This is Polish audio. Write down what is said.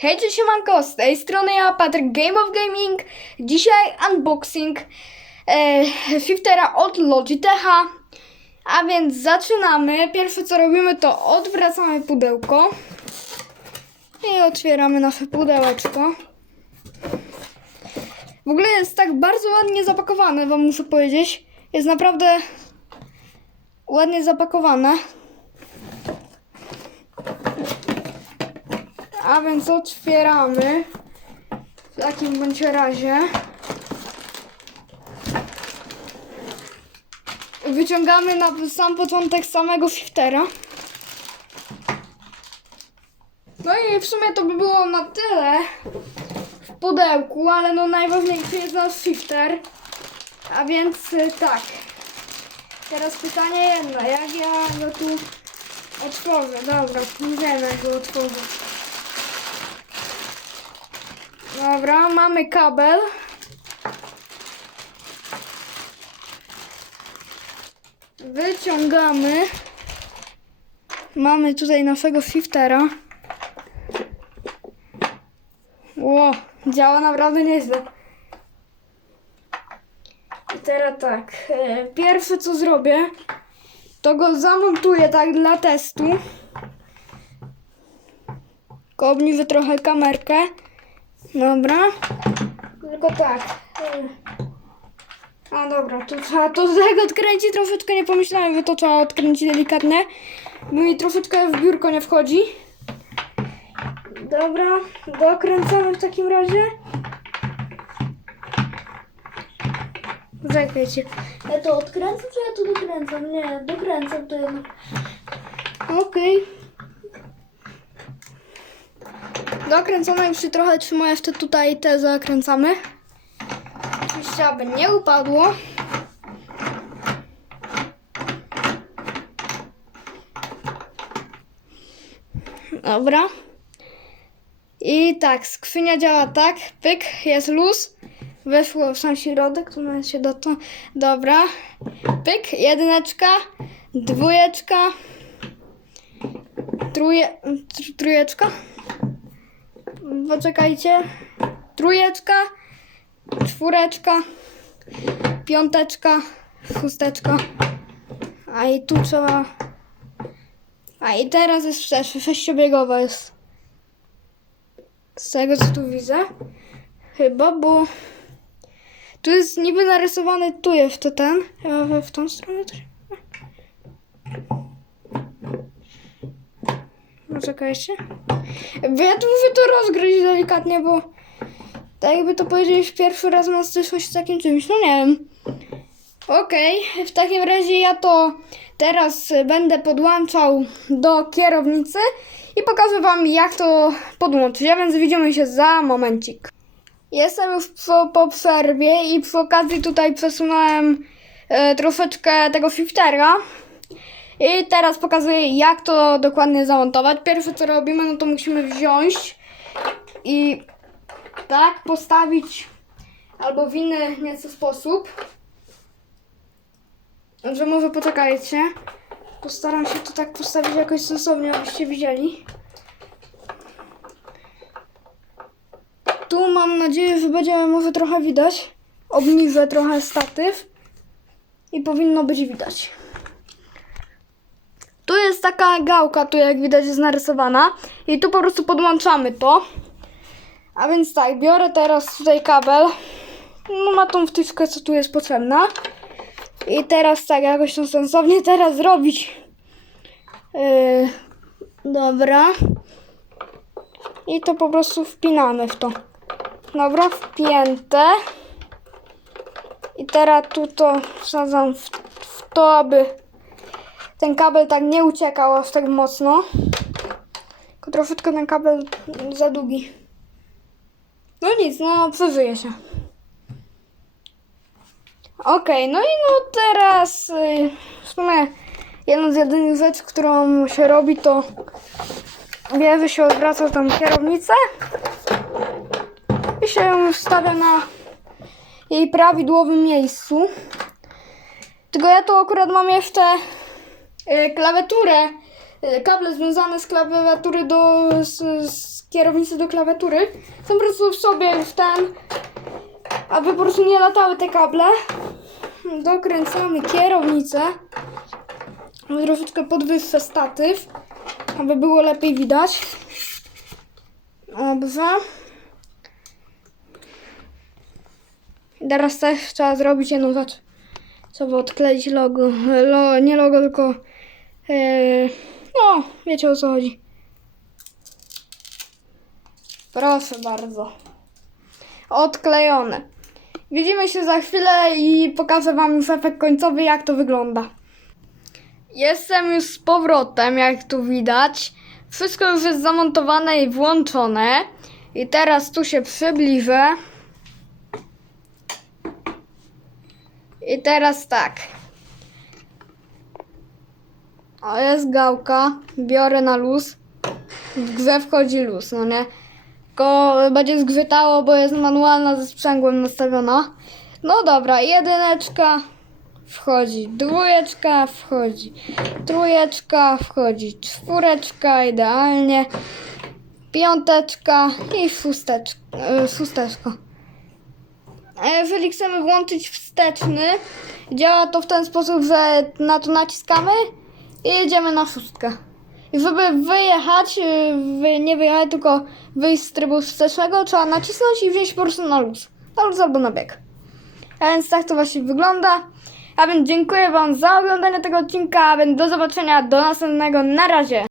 Hej, cześć siemanko, z tej strony ja, Patryk Game of Gaming. Dzisiaj unboxing e, Fiftera od Logitecha. A więc zaczynamy. Pierwsze co robimy to odwracamy pudełko. I otwieramy nasze pudełeczko. W ogóle jest tak bardzo ładnie zapakowane, wam muszę powiedzieć. Jest naprawdę ładnie zapakowane. A więc otwieramy w takim bądź razie. Wyciągamy na sam początek samego shiftera. No i w sumie to by było na tyle w pudełku, ale no najważniejszy jest nasz shifter. A więc y, tak. Teraz pytanie jedno, jak ja go tu otworzę? Dobra, nie wiem jak go otworzyć. Dobra, mamy kabel. Wyciągamy. Mamy tutaj naszego shiftera. Ło, działa naprawdę nieźle. I teraz tak, e, pierwsze co zrobię, to go zamontuję tak dla testu. Tylko obniżę trochę kamerkę. Dobra. Tylko tak. y, A dobra, to trzeba to tak odkręcić troszeczkę, nie pomyślałem, że to trzeba odkręcić delikatnie. Mi troszeczkę w biurko nie wchodzi. Dobra, dokręcamy w takim razie. Czekajcie. Ja to odkręcam, czy ja to dokręcam? Nie, dokręcam to jednak. Okej. Dokręcone już się trochę trzyma, jeszcze tutaj te zakręcamy. Oczywiście, aby nie upadło. Dobra. I tak, skrzynia działa tak. Pyk, jest luz. Weszło w sam środek, tu nawet się doto. Dobra. Pyk, jedyneczka, dwójeczka, truje, tr- trójeczka. Poczekajcie. Trójeczka, czwóreczka, piąteczka, szósteczka. A i tu trzeba. A i teraz jest też sześciobiegowa jest. Z tego co tu widzę. Chyba, bo tu jest niby narysowany tu jest to ten. W tą stronę. Poczekajcie. Bo ja tu muszę to rozgryźć delikatnie, bo tak jakby to powiedzieć pierwszy raz na styczność z takim czymś, no nie wiem. Okej, w takim razie ja to teraz będę podłączał do kierownicy i pokażę wam jak to podłączyć, a więc widzimy się za momencik. Jestem już po, po przerwie i przy okazji tutaj przesunąłem e, troszeczkę tego shiftera. I teraz pokazuję, jak to dokładnie zamontować. Pierwsze co robimy, no to musimy wziąć i tak postawić albo w inny nieco sposób. Że może poczekajcie. Postaram się to tak postawić jakoś sensownie, abyście widzieli. Tu mam nadzieję, że będzie może trochę widać. Obniżę trochę statyw i powinno być widać. Jest taka gałka, tu jak widać jest narysowana i tu po prostu podłączamy to. A więc tak, biorę teraz tutaj kabel. No ma tą wtyczkę, co tu jest potrzebna. I teraz tak, jakoś to sensownie teraz zrobić. Yy, dobra. I to po prostu wpinamy w to. Dobra, wpięte. I teraz tu to wsadzam w, w to, aby ten kabel tak nie uciekał aż tak mocno. Tylko troszeczkę ten kabel za długi. No nic, no przeżyje się. Okej, no i no teraz y, w sumie jedna z jedynych rzeczy, którą się robi, to bierze się odwraca tam kierownicę i się stawia na jej prawidłowym miejscu. Tylko ja tu akurat mam jeszcze klawiaturę, y, kable związane z klawiatury do z, z kierownicy do klawiatury. Są po prostu w sobie już ten, aby po prostu nie latały te kable. Dokręcamy kierownicę. Troszeczkę podwyższę statyw, aby było lepiej widać. Dobrze. Teraz też trzeba zrobić jedną rzecz. Trzeba odkleić logo. Lo, nie logo, tylko. Yy, no, wiecie o co chodzi. Proszę bardzo. Odklejone. Widzimy się za chwilę i pokażę Wam już efekt końcowy, jak to wygląda. Jestem już z powrotem, jak tu widać. Wszystko już jest zamontowane i włączone. I teraz tu się przybliżę. I teraz tak. O, jest gałka. Biorę na luz. W grze wchodzi luz, no nie? Tylko będzie zgrzytało, bo jest manualna ze sprzęgłem nastawiona. No dobra, jedyneczka wchodzi, dwójeczka wchodzi, trójeczka wchodzi, czwóreczka idealnie, piąteczka i e, szósteczka. A jeżeli chcemy włączyć wsteczny, działa to w ten sposób, że na to naciskamy i jedziemy na szóstkę. I żeby wyjechać, wy, nie wyjechać, tylko wyjść z trybu wstecznego, trzeba nacisnąć i wziąć po prostu na luz. Na luz albo na bieg. A więc tak to właśnie wygląda. A więc dziękuję Wam za oglądanie tego odcinka, a więc do zobaczenia, do następnego, na razie.